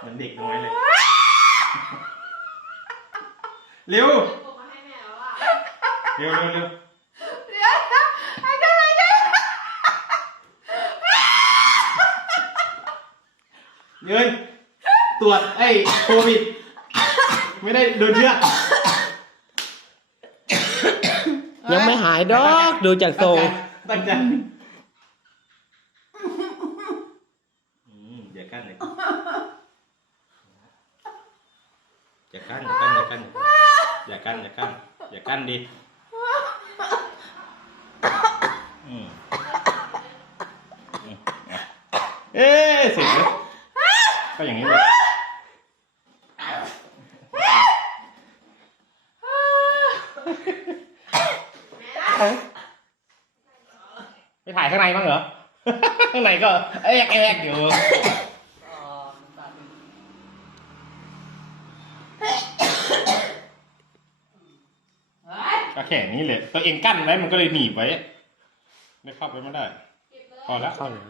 เหมือนเด็กน้อยเลยเร็วผมมาให้แม่แล้วอะเร็วเร็วเร็วเดี๋ยวนะไอ้กำลังจะเย้ยตรวจไอ้โควิด ไม่ได้โดนเชื้อยังไม่หายดอกดูจากทรงตั้งใจอืมอย่ากั้นเลย อย่ากั้นอย่ากั้นอย่ากั้นอย่ากั้นอย่ากั้นอย่ากั้นดิเอ๊ะเสร็จแล้วก็อย่างนี้เลยไปถ่ายข้างในบ้างเหรอ ข้างในก็แอกแอกอยู่ ก็แค่นี้เลยตัวเองกั้นไว้มันก็เลยหนีบไว้ไม่เข้าไปไม่ได้ พอแล้ว เข้าเลย